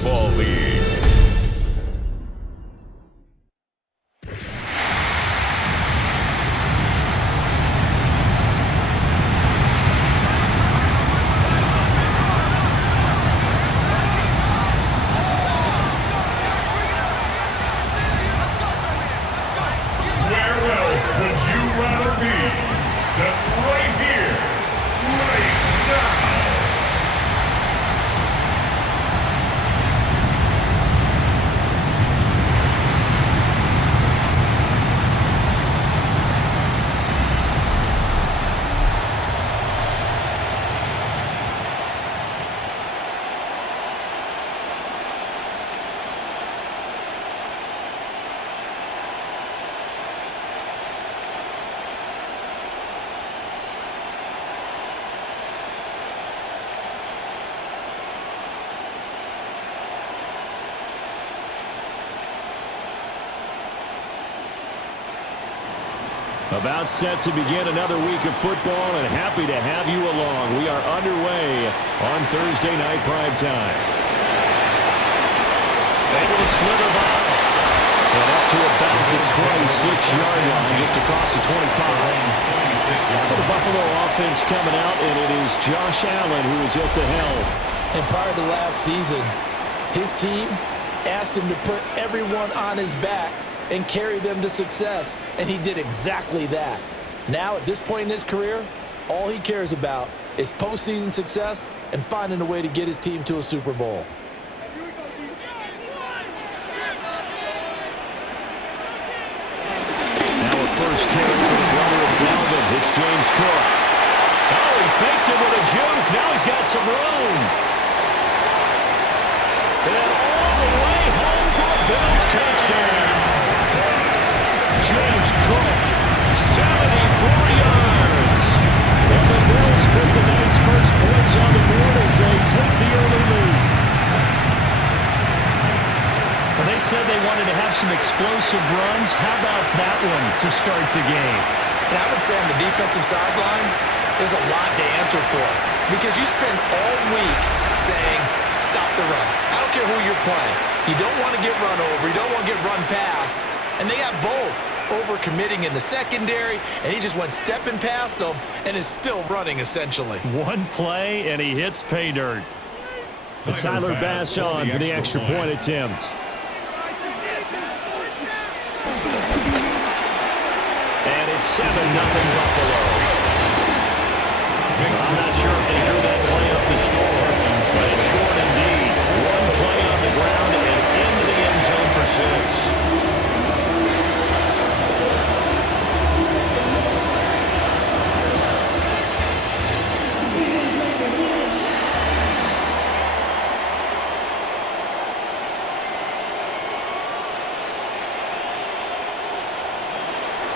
Football League. About set to begin another week of football, and happy to have you along. We are underway on Thursday night prime time. Able to slither by. And up to about the 26-yard line, just across the 25. The Buffalo offense coming out, and it is Josh Allen who is at the helm. And prior to last season, his team asked him to put everyone on his back and carry them to success, and he did exactly that. Now, at this point in his career, all he cares about is postseason success and finding a way to get his team to a Super Bowl. Now a first carry for the brother of Dalvin. It's James Cook. Oh, he faked it with a juke. Now he's got some room. And all the way home for a Bills touchdown. James Cook, 74 yards. And the Bills put the night's first points on the board as they take the early lead. Well, they said they wanted to have some explosive runs. How about that one to start the game? And I would say on the defensive sideline, there's a lot to answer for. Because you spend all week saying, stop the run. I don't care who you're playing. You don't want to get run over. You don't want to get run past. And they got both. Over-committing in the secondary, and he just went stepping past them and is still running, essentially. One play, and he hits pay dirt. Tyler Bass on for the extra point attempt. And it's 7-0 Buffalo. I'm not sure if they drew that play up to score, but it scored indeed. One play on the ground and into the end zone for 6.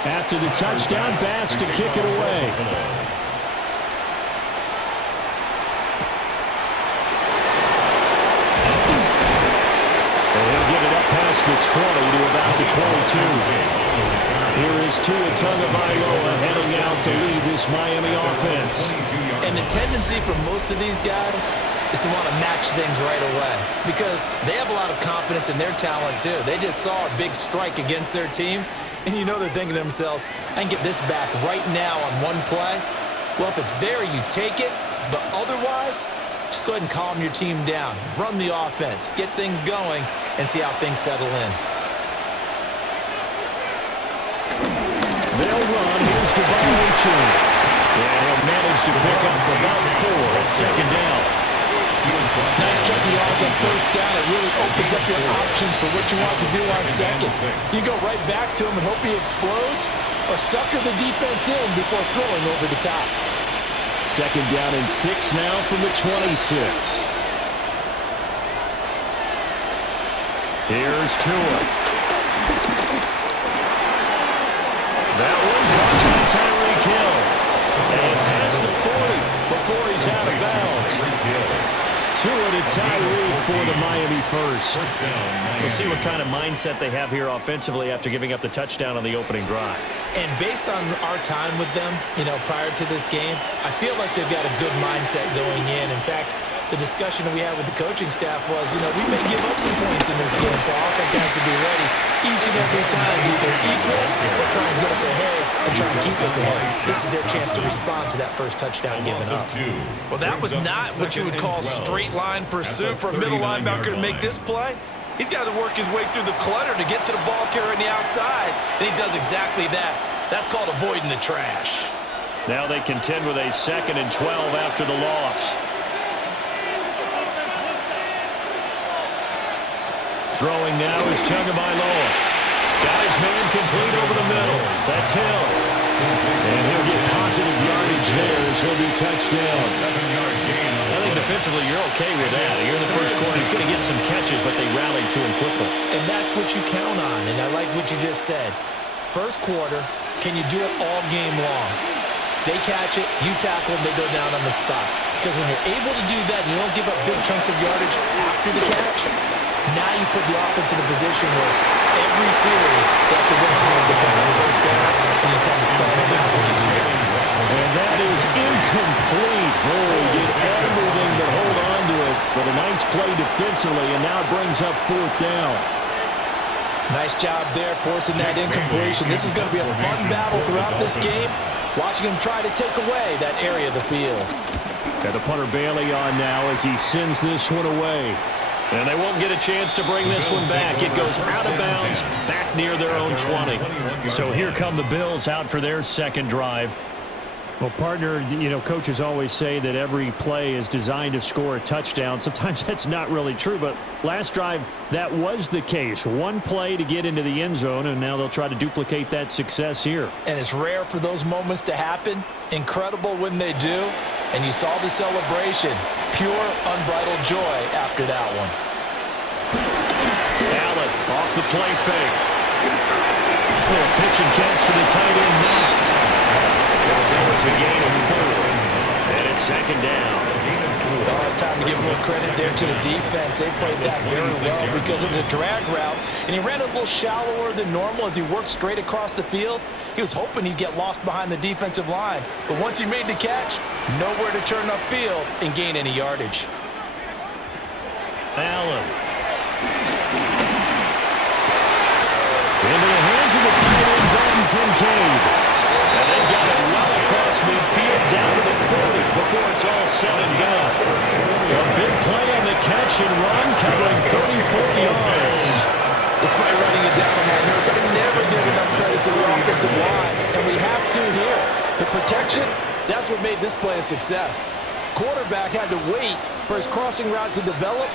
After the touchdown, Bass to kick it away. And he'll get it up past the 20 to about the 22. Here is Tua Tagovailoa heading out to lead this Miami offense. And the tendency for most of these guys is to want to match things right away because they have a lot of confidence in their talent too. They just saw a big strike against their team, and you know they're thinking to themselves, I can get this back right now on one play. Well, if it's there, you take it, but otherwise, just go ahead and calm your team down. Run the offense, get things going, and see how things settle in. They'll run. Here's Devon. And he'll manage to pick up about 4 at second down. Nice chunky offense first down. It really opens up your options for what you want to do on second. You go right back to him and hope he explodes, or sucker the defense in before throwing over the top. Second down and 6 now from the 26. Here's Tua. That one caught by Tyreek Hill. And past the 40 before he's out of bounds. Tua to Tyreek for the Miami first. We'll see what kind of mindset they have here offensively after giving up the touchdown on the opening drive. And based on our time with them, prior to this game, I feel like they've got a good mindset going in. In fact, the discussion that we had with the coaching staff was, we may give up some points in this game, so offense has to be ready each and every time to either equal or try and get us ahead and try and keep us ahead. This is their chance to respond to that first touchdown given up. Well, that was not what you would call straight line pursuit for a middle linebacker to make this play. He's got to work his way through the clutter to get to the ball carrier on the outside, and he does exactly that. That's called avoiding the trash. Now they contend with a 2nd and 12 after the loss. Throwing now is Tagovailoa. Got his man complete over the middle. That's Hill. And he'll get positive yardage there as he'll be touchdown. I think defensively you're okay with that. Here in the first quarter, he's going to get some catches, but they rallied to him quickly. And that's what you count on, and I like what you just said. First quarter, can you do it all game long? They catch it, you tackle them, they go down on the spot. Because when you're able to do that, you don't give up big chunks of yardage after the catch, now you put the offense in a position where every series they have to work hard to pick up first downs, and you tend to start them out when you do that. And that is incomplete. Oh, he did everything but hold on to it. But a nice play defensively, and now it brings up 4th down. Nice job there, forcing that incompletion. This is going to be a fun battle throughout this game. Watching him try to take away that area of the field. Got the punter Bailey on now as he sends this one away. And they won't get a chance to bring this one back. It goes out of bounds, back near their own 20. So here come the Bills out for their second drive. Well, partner, coaches always say that every play is designed to score a touchdown. Sometimes that's not really true, but last drive, that was the case. One play to get into the end zone, and now they'll try to duplicate that success here. And it's rare for those moments to happen. Incredible when they do. And you saw the celebration. Pure, unbridled joy after that one. Allen off the play fake. Pitch and catch to the tight end, Knox. That was a gain of 4. And it's 2nd down. Well, it's time to give a little credit there to the defense. They played that very well because it was a drag route, and he ran a little shallower than normal as he worked straight across the field. He was hoping he'd get lost behind the defensive line, but once he made the catch, nowhere to turn upfield and gain any yardage. Allen. Into the hands of the tight end, Dalton Kincaid. And they got it well across midfield down to the 40 before it's all said and done. A big play on the catch and run, covering 34 yards. Despite writing it down on my notes, I never give enough credit to the offensive line, and we have to here. The protection, that's what made this play a success. Quarterback had to wait for his crossing route to develop,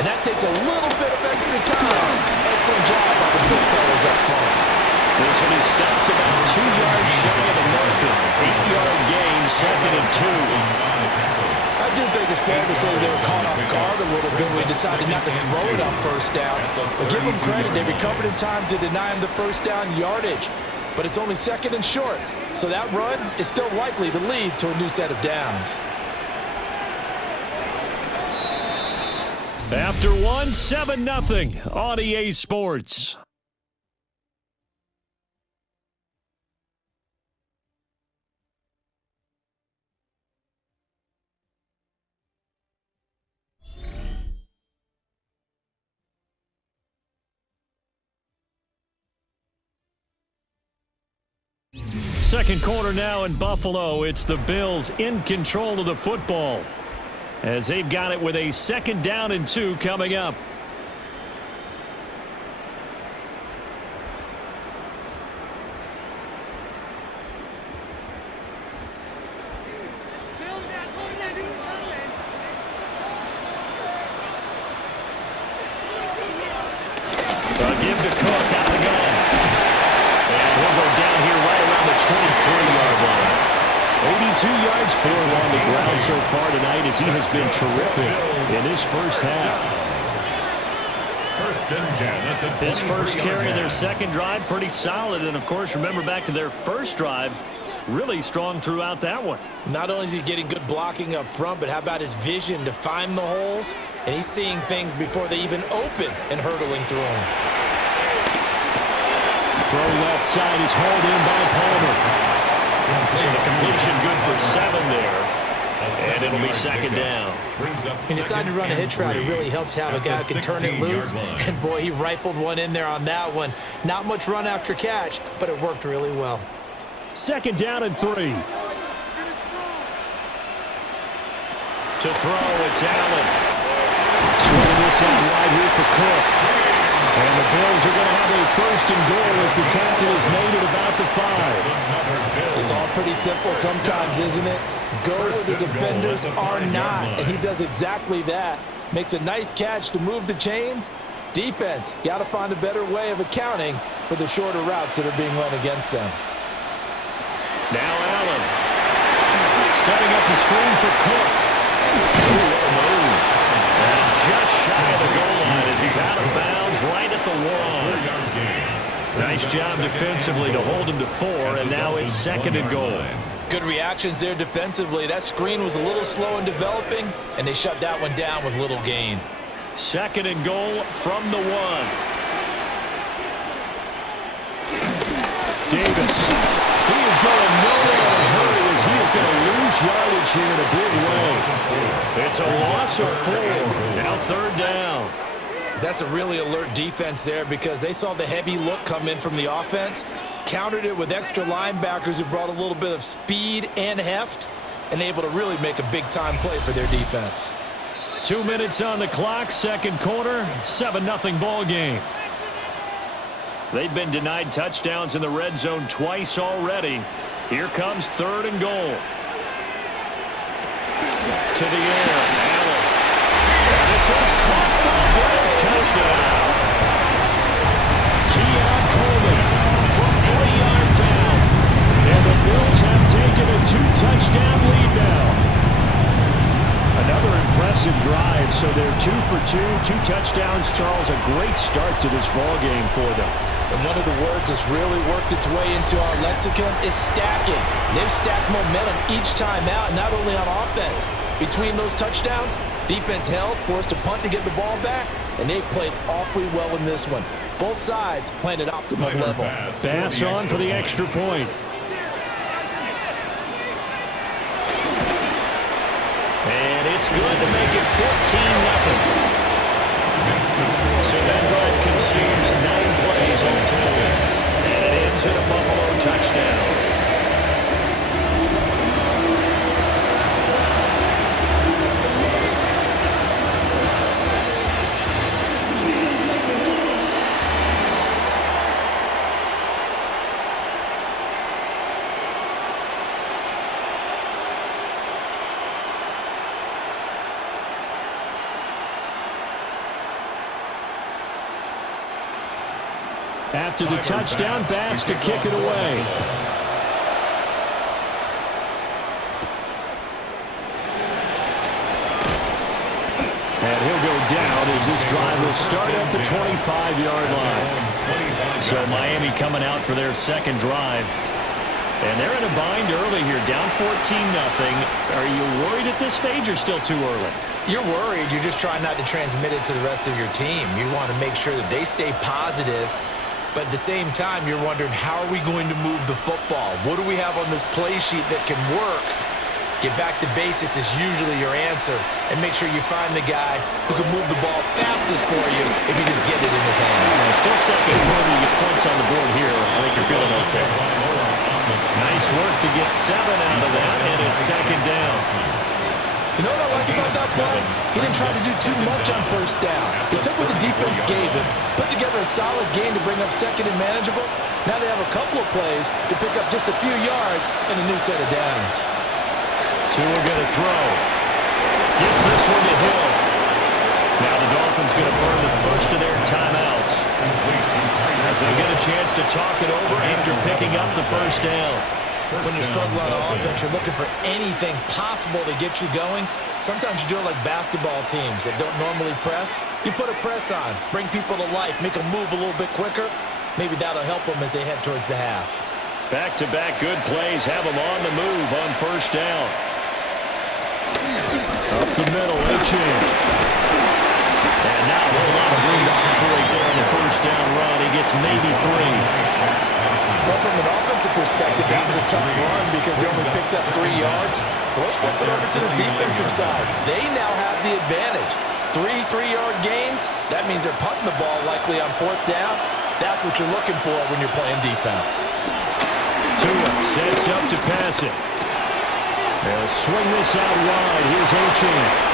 and that takes a little bit of extra time. Excellent job by the big fellas up front. This one is stopped about 2 yards shy of the marker. 8-yard gain, 2nd and 2. I do think it's fair to say they were caught off guard a little bit when we decided not to throw it on first down. But give them credit, they recovered in time to deny him the first down yardage. But it's only 2nd and short, so that run is still likely to lead to a new set of downs. After one, 7-0 on EA Sports. Second quarter now in Buffalo. It's the Bills in control of the football as they've got it with a 2nd down and 2 coming up. Give to Cook out of the gun. And we'll go down here right around the 23-yard line. 82 yards for him on the ground so far tonight as he has been terrific in his first half. His first carry of their second drive, pretty solid. And, of course, remember back to their first drive, really strong throughout that one. Not only is he getting good blocking up front, but how about his vision to find the holes? And he's seeing things before they even open and hurdling through them. Throw left side is hauled in by Palmer. So the completion good for 7 there. And it'll be second down. He decided to run a hitch route. It really helped to have a guy who can turn it loose. And, boy, he rifled one in there on that one. Not much run after catch, but it worked really well. Second down and 3. To throw, it's Allen. Swinging this out wide here for Cook. And the Bills are going to have a first and goal as the tackle is made at about the 5. It's all pretty simple sometimes, isn't it? Go where the defenders are not, and he does exactly that. Makes a nice catch to move the chains. Defense, got to find a better way of accounting for the shorter routes that are being run against them. Now Allen. Setting up the screen for Cook. What a move. And just shy of the goal line as he's out of bounds right at the 1. Nice job defensively to hold him to 4, and now it's second and goal. Good reactions there defensively. That screen was a little slow in developing, and they shut that one down with little gain. Second and goal from the 1. Davis. He is going nowhere in a hurry as he is going to lose yardage here in a big way. It's a loss of 4. Now third down. That's a really alert defense there because they saw the heavy look come in from the offense, countered it with extra linebackers who brought a little bit of speed and heft, and able to really make a big-time play for their defense. 2 minutes on the clock, second quarter, 7-0 ball game. They've been denied touchdowns in the red zone twice already. Here comes third and goal. To the air, Allen. And this is caught for the Bills touchdown. Keon Coleman from 40 yards out. And the Bills have taken a 2-touchdown lead now. Another impressive drive, so they're 2 for 2, 2 touchdowns. Charles, a great start to this ball game for them. And one of the words that's really worked its way into our lexicon is stacking. They've stacked momentum each time out, not only on offense. Between those touchdowns, defense held, forced a punt to get the ball back, and they played awfully well in this one. Both sides playing at optimum level. Pass on for the extra point. And it's good to make it 14-0. So that drive consumes 9 plays altogether. And it ends in a Buffalo touchdown. After the touchdown, Bass to kick it away. And he'll go down as this drive will start at the 25-yard line. So Miami coming out for their second drive. And they're in a bind early here, down 14-0. Are you worried at this stage or still too early? You're worried. You're just trying not to transmit it to the rest of your team. You want to make sure that they stay positive. But at the same time, you're wondering, how are we going to move the football? What do we have on this play sheet that can work? Get back to basics is usually your answer. And make sure you find the guy who can move the ball fastest for you if you just get it in his hands. Still second quarter, you get points on the board here. I think you're feeling okay. Nice work to get 7 out of that, and it's second down. You know what I like about that play? He didn't try to do too much on first down. He took what the defense gave him, put together a solid game to bring up second and manageable. Now they have a couple of plays to pick up just a few yards and a new set of downs. Tua going to throw. Gets this one to Hill. Now the Dolphins going to burn the first of their timeouts as they get a chance to talk it over after picking up the first down. When you're struggling on offense, you're looking for anything possible to get you going. Sometimes you do it like basketball teams that don't normally press. You put a press on, bring people to life, make them move a little bit quicker. Maybe that'll help them as they head towards the half. Back-to-back good plays have them on the move on first down. Up the middle, H.A. And now a whole lot of room to operate there on the first down run. He gets maybe 3. Well, from an offensive perspective, that was a tough run because they only picked up 3 yards. Well, let's flip it over to the defensive side. They now have the advantage. 3 3-yard gains, that means they're punting the ball likely on 4th down. That's what you're looking for when you're playing defense. Tua sets up to pass it. They'll swing this out wide. Here's Achane.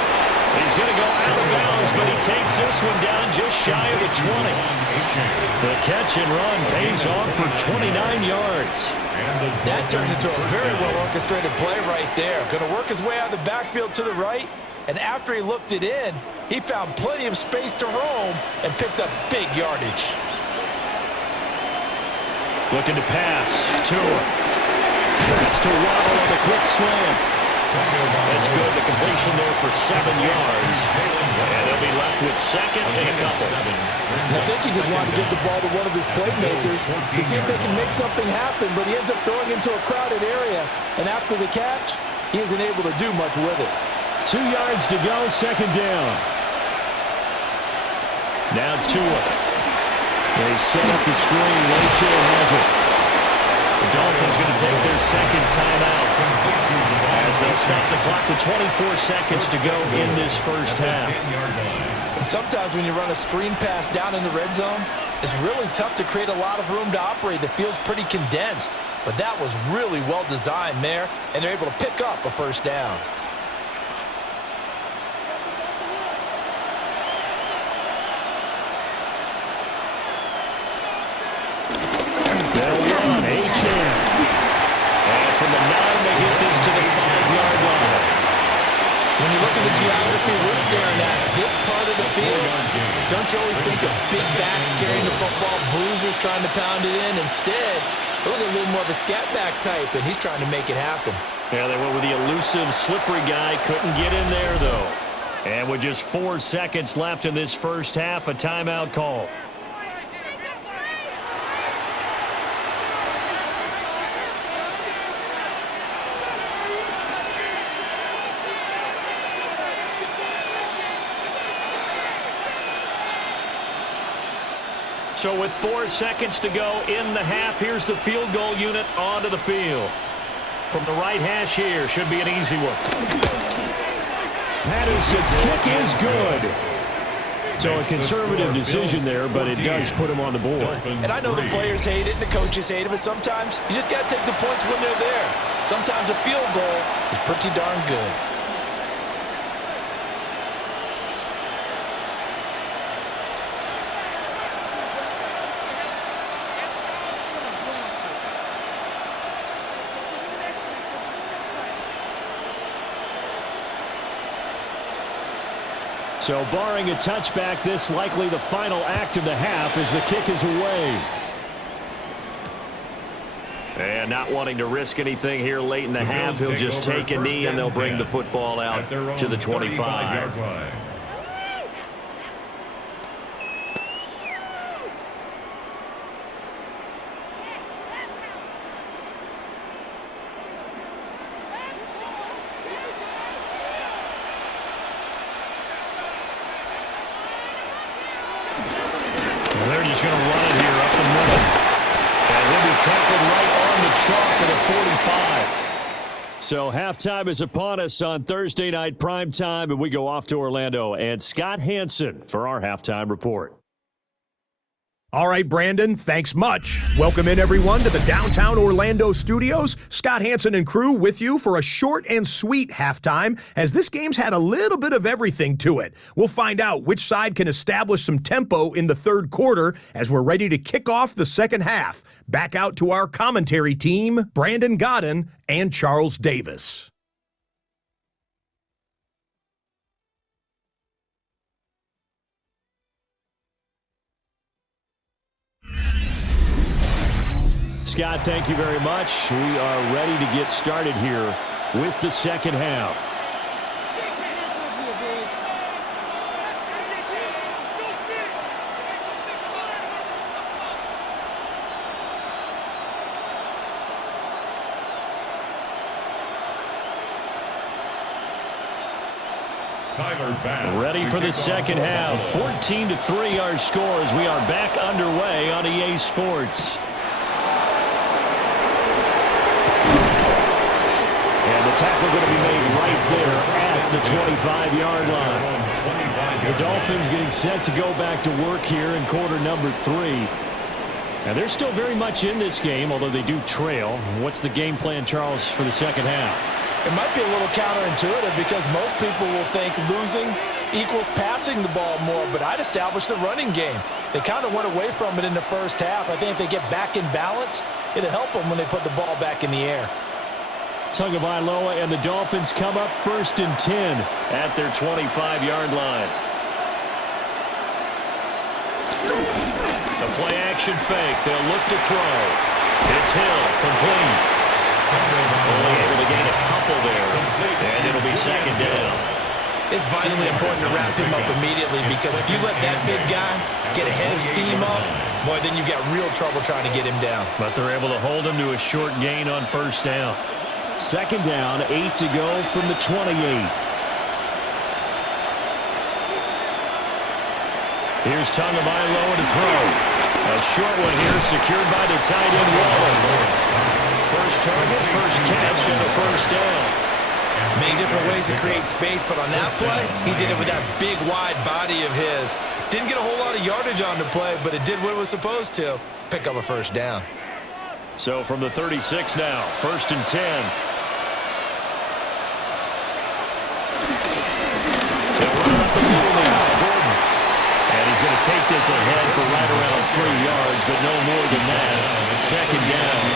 He's going to go out of bounds, but he takes this one down just shy of the 20. The catch and run pays off for 29 yards. That turned into a very well-orchestrated play right there. Going to work his way out of the backfield to the right, and after he looked it in, he found plenty of space to roam and picked up big yardage. Looking to pass. Tua. That's to Waddle on the quick slam. That's good. The completion there for 7 yards. And they'll be left with second and a couple. I think he just wanted to give the ball to one of his playmakers to see if they can make something happen, but he ends up throwing into a crowded area. And after the catch, he isn't able to do much with it. 2 yards to go, second down. Now Tua. They set up the screen. Achane has it. The Dolphins going to take their second timeout as they stop the clock with 24 seconds to go in this first half. And sometimes when you run a screen pass down in the red zone, it's really tough to create a lot of room to operate. The field's pretty condensed, but that was really well designed there, and they're able to pick up a first down. They'll run. Achane. And from the 9, they get this to the 5-yard line. When you look at the geography we're staring at, this part of the field, don't you always think of big backs carrying the football, bruisers trying to pound it in? Instead, look at a little more of a scat back type, and he's trying to make it happen. Yeah, they went with the elusive, slippery guy. Couldn't get in there, though. And with just 4 seconds left in this first half, a timeout call. So with 4 seconds to go in the half, here's the field goal unit onto the field. From the right hash here, should be an easy one. Patterson's kick is good. So a conservative decision there, but it does put him on the board. And I know the players hate it and the coaches hate it, but sometimes you just got to take the points when they're there. Sometimes a field goal is pretty darn good. So barring a touchback, this likely the final act of the half as the kick is away. And not wanting to risk anything here late in the half, he'll just take a knee and they'll bring the football out to the 25. They're just going to run it here up the middle. And he'll be tackled right on the chalk at a 45. So halftime is upon us on Thursday night primetime, and we go off to Orlando. And Scott Hansen for our halftime report. All right, Brandon, thanks much. Welcome in, everyone, to the downtown Orlando studios. Scott Hansen and crew with you for a short and sweet halftime, as this game's had a little bit of everything to it. We'll find out which side can establish some tempo in the third quarter as we're ready to kick off the second half. Back out to our commentary team, Brandon Godden and Charles Davis. Scott, thank you very much. We are ready to get started here with the second half. Ready for the second half. 14-3 our score as we are back underway on EA Sports. tackle going to be made right there at the 25-yard line. The Dolphins getting set to go back to work here in quarter number 3. And they're still very much in this game, although they do trail. What's the game plan, Charles, for the second half? It might be a little counterintuitive because most people will think losing equals passing the ball more, but I'd establish the running game. They kind of went away from it in the first half. I think if they get back in balance, it'll help them when they put the ball back in the air. Tagovailoa and the Dolphins come up 1st and 10 at their 25-yard line. The play-action fake. They'll look to throw. It's Hill, complete. Only able to gain a couple there, and it'll be 2nd down. It's vitally important to wrap him up immediately because if you let that big guy get a head of steam up, boy, then you've got real trouble trying to get him down. But they're able to hold him to a short gain on 1st down. 2nd down, 8 to go from the 28. Here's Tagovailoa to throw. A short one here, secured by the tight end Waller. First target, first catch, and a 1st down. Many different ways to create space, but on that play, he did it with that big, wide body of his. Didn't get a whole lot of yardage on the play, but it did what it was supposed to. Pick up a 1st down. So from the 36 now, 1st and 10. They'll run up the middle now, Gordon. And he's going to take this ahead for right around 3 yards, but no more than that. 2nd down.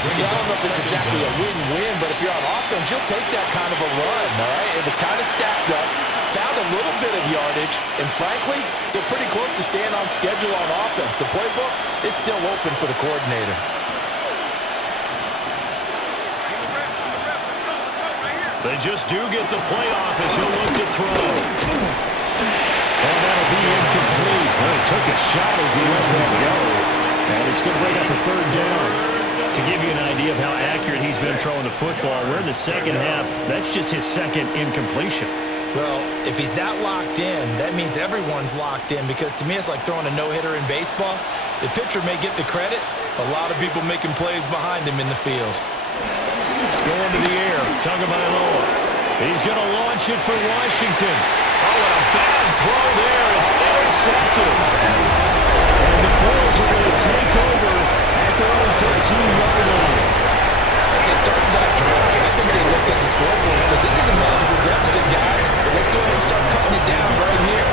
Yeah, I don't know if it's exactly a win-win, but if you're on offense, you'll take that kind of a run, all right? It was kind of stacked up, found a little bit of yardage, and frankly, they're pretty close to staying on schedule on offense. The playbook is still open for the coordinator. They just do get the play off as he'll look to throw. And that'll be incomplete. Well, he took a shot as he let that go. And it's going to bring up a 3rd down. To give you an idea of how accurate he's been throwing the football, we're in the second half. That's just his 2nd incompletion. Well, if he's that locked in, that means everyone's locked in because to me it's like throwing a no-hitter in baseball. The pitcher may get the credit, a lot of people making plays behind him in the field. Going to the air, Tagovailoa. He's going to launch it for Washington. Oh, and a bad throw there. It's intercepted. And the Bills are going to take over at their own 13-yard line. As they started that drive, I think they looked at the scoreboard and said, this is a manageable deficit, guys, but let's go ahead and start cutting it down right here.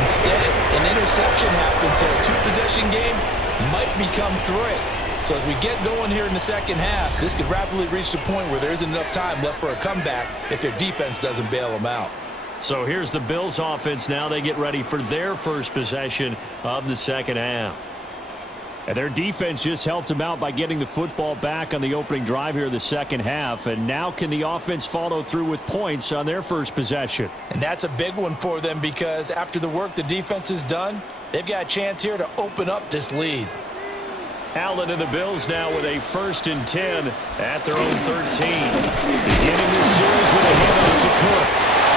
Instead, an interception happens, so a 2-possession game might become 3. So as we get going here in the second half, this could rapidly reach the point where there isn't enough time left for a comeback if their defense doesn't bail them out. So here's the Bills offense now. They get ready for their first possession of the second half. And their defense just helped them out by getting the football back on the opening drive here of the second half. And now can the offense follow through with points on their first possession? And that's a big one for them because after the work the defense has done, they've got a chance here to open up this lead. Allen and the Bills now with a 1st and 10 at their own 13. Beginning this series with a handoff to Cook.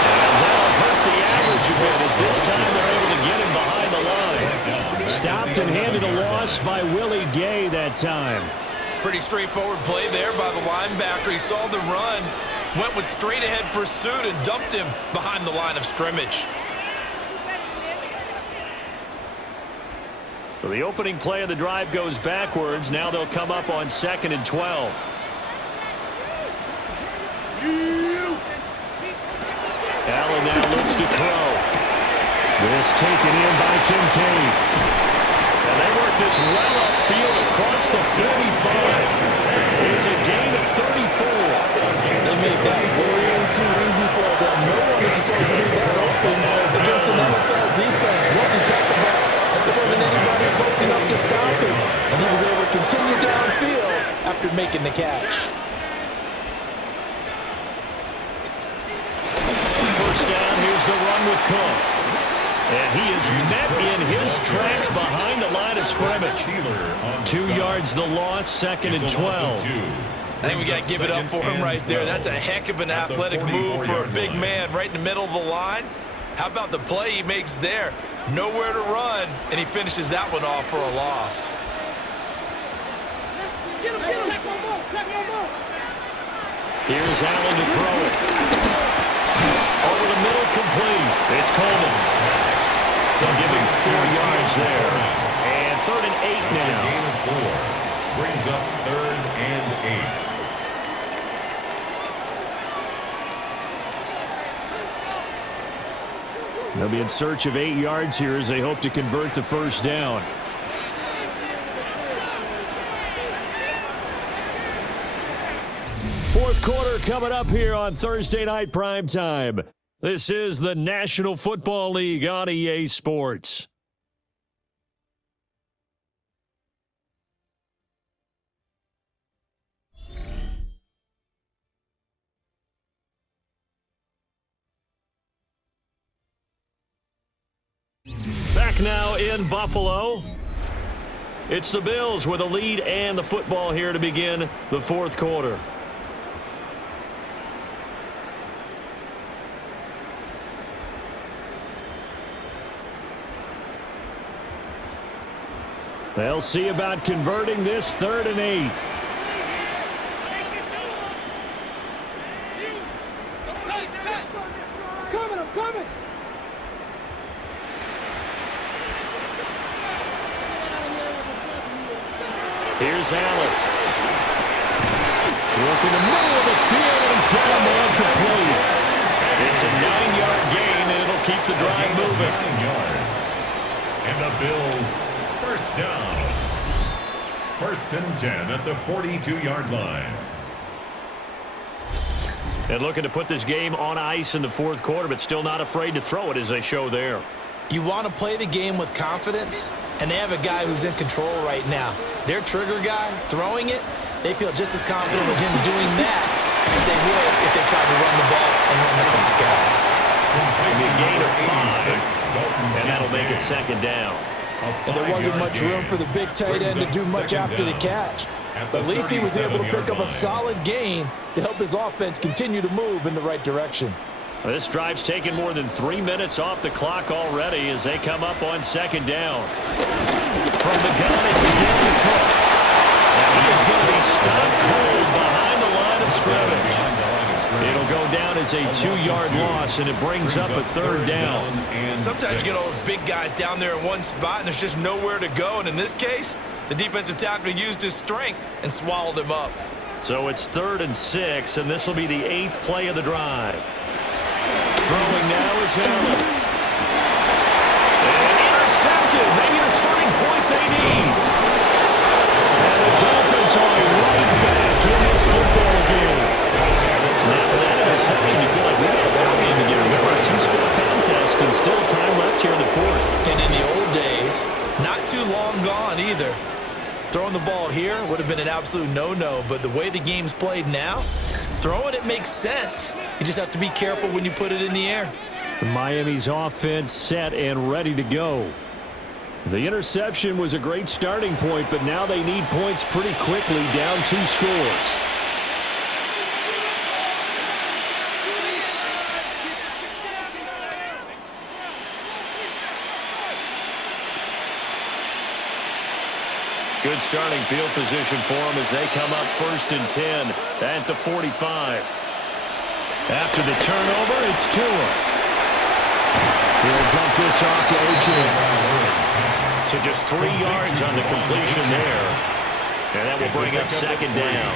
And that'll hurt the average a bit as this time they're able to get him behind the line. Stopped and handed a loss by Willie Gay that time. Pretty straightforward play there by the linebacker. He saw the run, went with straight-ahead pursuit, and dumped him behind the line of scrimmage. So the opening play of the drive goes backwards. Now they'll come up on 2nd and 12. Allen now looks to throw. This taken in by Kincaid. And they work this well upfield across the 45. It's a gain of 34. They made that way too easy for them. No one is supposed to be that open against an NFL defense. Once he caught the ball, there wasn't anybody close enough to stop him. And he was able to continue downfield after making the catch. First down, here's the run with Cook. And he is met in his tracks behind the line of scrimmage. 2 yards the loss, 2nd and 12. I think we got to give it up for him right there. That's a heck of an athletic move for a big man right in the middle of the line. How about the play he makes there? Nowhere to run, and he finishes that one off for a loss. Here's Allen to throw it. Over the middle, complete. It's Coleman. They'll give him 4 yards there. And 3rd and 8 now. Gain of 4. Brings up 3rd and 8. They'll be in search of 8 yards here as they hope to convert the first down. Fourth quarter coming up here on Thursday Night Primetime. This is the National Football League on EA Sports. Back now in Buffalo. It's the Bills with a lead and the football here to begin the fourth quarter. They'll see about converting this 3rd and 8. I'm coming. Here's Allen. Work in the middle of the field, and he's got him on complete. It's a 9-yard gain, and it'll keep the drive moving. 9 yards. And the Bills, first down. 1st and 10 at the 42-yard line. And looking to put this game on ice in the fourth quarter, but still not afraid to throw it as they show there. You want to play the game with confidence, and they have a guy who's in control right now. Their trigger guy, throwing it, they feel just as confident with him doing that as they would if they tried to run the ball and run the clock out. It'll be a gain of 5, and that'll make it 2nd down. And there wasn't much room for the big tight end to do much after the catch. But at least he was able to pick up a solid gain to help his offense continue to move in the right direction. This drive's taken more than 3 minutes off the clock already as they come up on 2nd down. From the gun, it's again to Cook. And he is going to be stopped cold behind the line of scrimmage. It'll go down as a 2-yard loss, and it brings up a 3rd down. Sometimes you get all those big guys down there in one spot, and there's just nowhere to go. And in this case, the defensive tackle used his strength and swallowed him up. So it's 3rd and 6, and this will be the 8th play of the drive. Throwing now is Allen. And intercepted. Maybe the turning point they need. And the Dolphins are right back in this football game. Now with that interception, you feel like we got a ball game to get. Remember, a 2-score contest and still time left here in the fourth. And in the old days, not too long gone either. Throwing the ball here would have been an absolute no-no, but the way the game's played now, throwing it makes sense. You just have to be careful when you put it in the air. Miami's offense set and ready to go. The interception was a great starting point, but now they need points pretty quickly, down 2 scores. Good starting field position for them as they come up 1st and 10 at the 45. After the turnover, it's Tua. He'll dump this off to O.J. So just 3 yards on the completion there. And that will bring up 2nd down.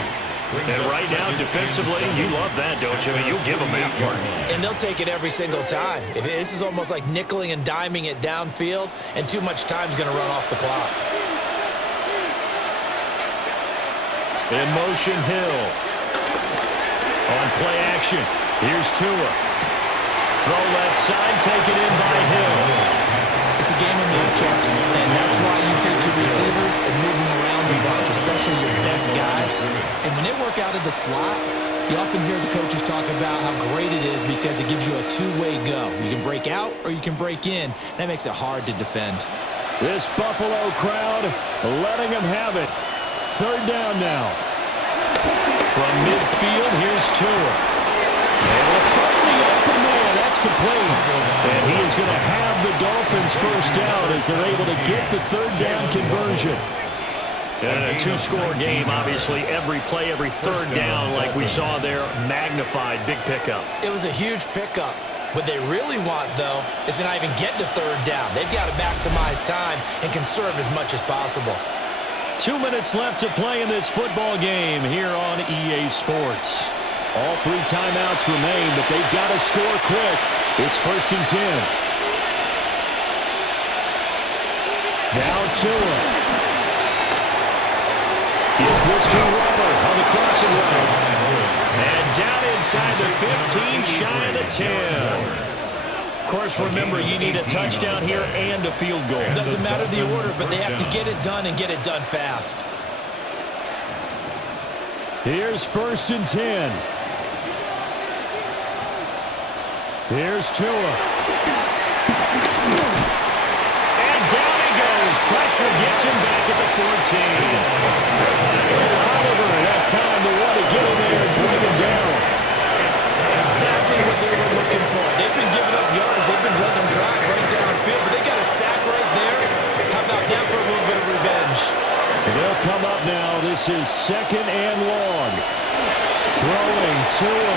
And right now, defensively, you love that, don't you? I mean, you'll give them that part. And they'll take it every single time. This is almost like nickeling and diming it downfield, and too much time's going to run off the clock. In motion, Hill. On play action, here's Tua. Throw left side, taken in by Hill. It's a game of matchups, and that's why you take your receivers and move them around a bunch, especially your best guys. And when they work out of the slot, you often hear the coaches talk about how great it is because it gives you a two-way go. You can break out or you can break in. That makes it hard to defend. This Buffalo crowd letting them have it. 3rd down now. From midfield, here's Tua. Able to find the open man. That's complete. And he is going to have the Dolphins first down as they're able to get the 3rd down conversion. And a two-score game, obviously, every play, every third down, like we saw there, magnified, big pickup. It was a huge pickup. What they really want, though, is to not even get to third down. They've got to maximize time and conserve as much as possible. 2 minutes left to play in this football game here on EA Sports. All 3 timeouts remain, but they've got to score quick. It's 1st and 10. Down to him. Gets this to Robert on the crossing route. And down inside the 15, shy of the 10. Of course, remember, you need a touchdown here and a field goal. Doesn't matter the order, but they have to get it done and get it done fast. Here's 1st and 10. Here's Tua. And down he goes. Pressure gets him back at the 14. Oliver, that time to want to get in there and bring him down. Exactly what they were looking for. They've been giving up yards. They've been letting them drive right downfield, but they got a sack right there. How about that for a little bit of revenge? They'll come up now. This is 2nd and long. Throwing Tua.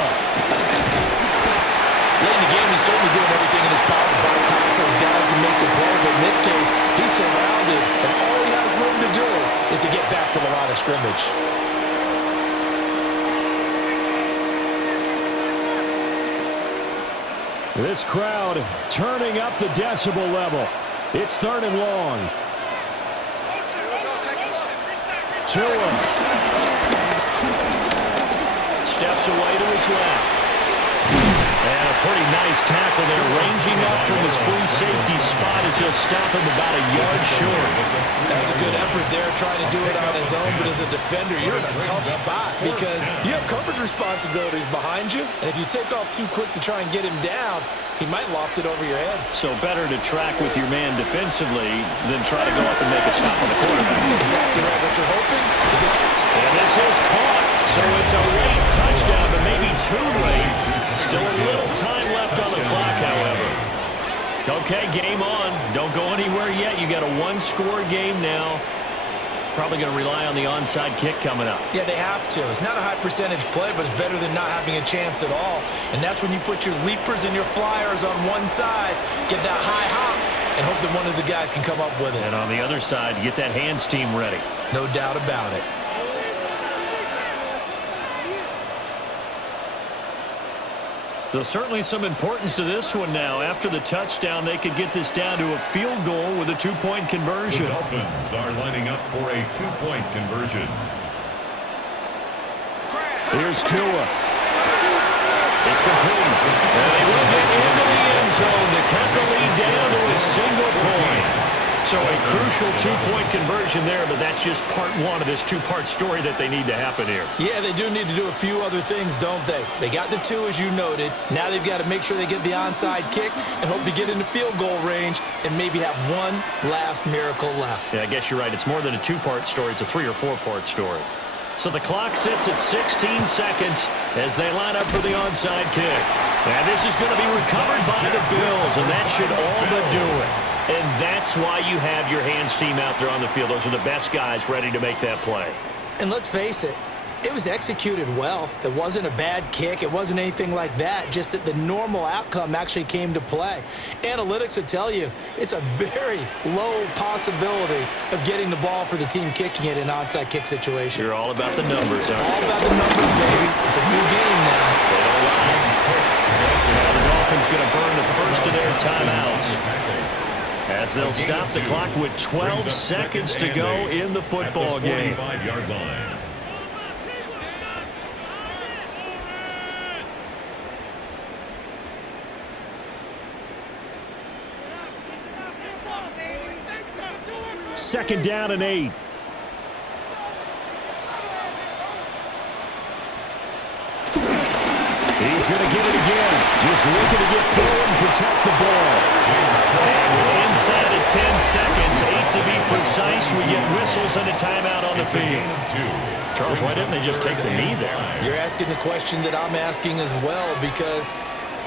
Late in the game, he's certainly doing everything in his power to buy time for his guys to make the play, but in this case, he's surrounded, and all he has room to do is to get back to the line of scrimmage. This crowd turning up the decibel level. It's 3rd and long. Tua steps away to his left. And a pretty nice tackle there, ranging up from his free safety spot as he'll stop him about a yard short. That was a good effort there, trying to do it on his own, but as a defender, you're in a tough spot because you have coverage responsibilities behind you, and if you take off too quick to try and get him down, he might loft it over your head. So better to track with your man defensively than try to go up and make a stop on the quarterback. Exactly right. What you're hoping is that and this is caught. So it's a late touchdown, but maybe too late. Still a little time left on the clock, however. Okay, game on. Don't go anywhere yet. You got a 1-score game now. Probably going to rely on the onside kick coming up. Yeah, they have to. It's not a high percentage play, but it's better than not having a chance at all. And that's when you put your leapers and your flyers on one side, get that high hop, and hope that one of the guys can come up with it. And on the other side, get that hands team ready. No doubt about it. So certainly some importance to this one now. After the touchdown, they could get this down to a field goal with a 2-point conversion. The Dolphins are lining up for a 2-point conversion. Here's Tua. It's complete. And they will get into the end zone to cut the lead down to a single point. So a crucial 2-point conversion there, but that's just part one of this 2-part story that they need to happen here. Yeah, they do need to do a few other things, don't they? They got the 2, as you noted. Now they've got to make sure they get the onside kick and hope to get into field goal range and maybe have one last miracle left. Yeah, I guess you're right. It's more than a 2-part story. It's a 3- or 4-part story. So the clock sits at 16 seconds as they line up for the onside kick. And this is going to be recovered by the Bills, and that should all but do it. And that's why you have your hands team out there on the field. Those are the best guys ready to make that play. And let's face it, it was executed well. It wasn't a bad kick. It wasn't anything like that, just that the normal outcome actually came to play. Analytics will tell you it's a very low possibility of getting the ball for the team kicking it in an onside kick situation. You're all about the numbers, aren't you? All about the numbers, baby. It's a new game now. They don't lie. Now the Dolphins going to burn the first of their timeouts, as they'll stop the clock with 12 seconds to go in the football game. 45-yard line. Second down and 8. He's going to get it again. Just looking to get forward and protect the ball. And inside of 10 seconds, 8 to be precise, we get whistles and a timeout on the field. Charles, why didn't they just take the knee there? You're asking the question that I'm asking as well, because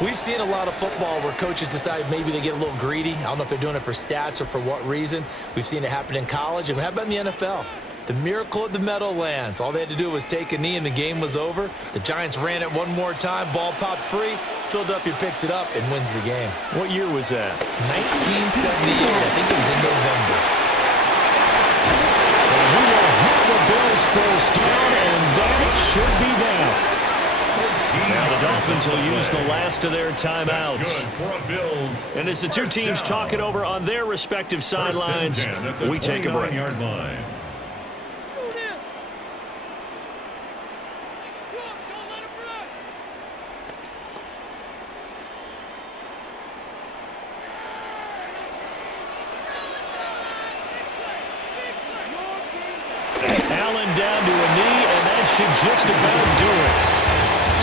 we've seen a lot of football where coaches decide maybe they get a little greedy. I don't know if they're doing it for stats or for what reason. We've seen it happen in college, and how about in the NFL? The miracle of the Meadowlands. All they had to do was take a knee and the game was over. The Giants ran it one more time. Ball popped free. Philadelphia picks it up and wins the game. What year was that? 1978. I think it was in November. And we will have the Bills first down, and that should be that. Now the Dolphins will use the last of their timeouts. And as the two teams talk it over on their respective sidelines, we take a break. Allen down to a knee, and that should just about do it.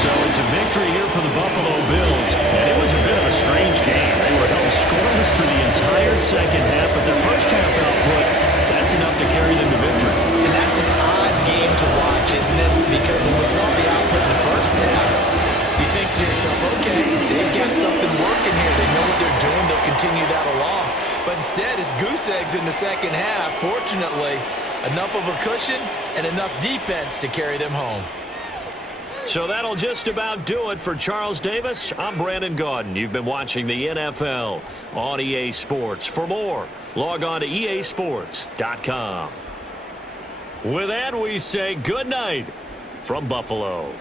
So it's a victory here for the Buffalo Bills. And it was a bit of a strange game. They were held scoreless through the entire second half, but their first half output, that's enough to carry them to victory. And that's an odd game to watch, isn't it? Because when we saw the output in the first half, you think to yourself, okay, they've got something working here. They know what they're doing. They'll continue that along. But instead, it's goose eggs in the second half. Fortunately, enough of a cushion and enough defense to carry them home. So that'll just about do it for Charles Davis. I'm Brandon Gaudin. You've been watching the NFL on EA Sports. For more, log on to easports.com. With that, we say good night from Buffalo.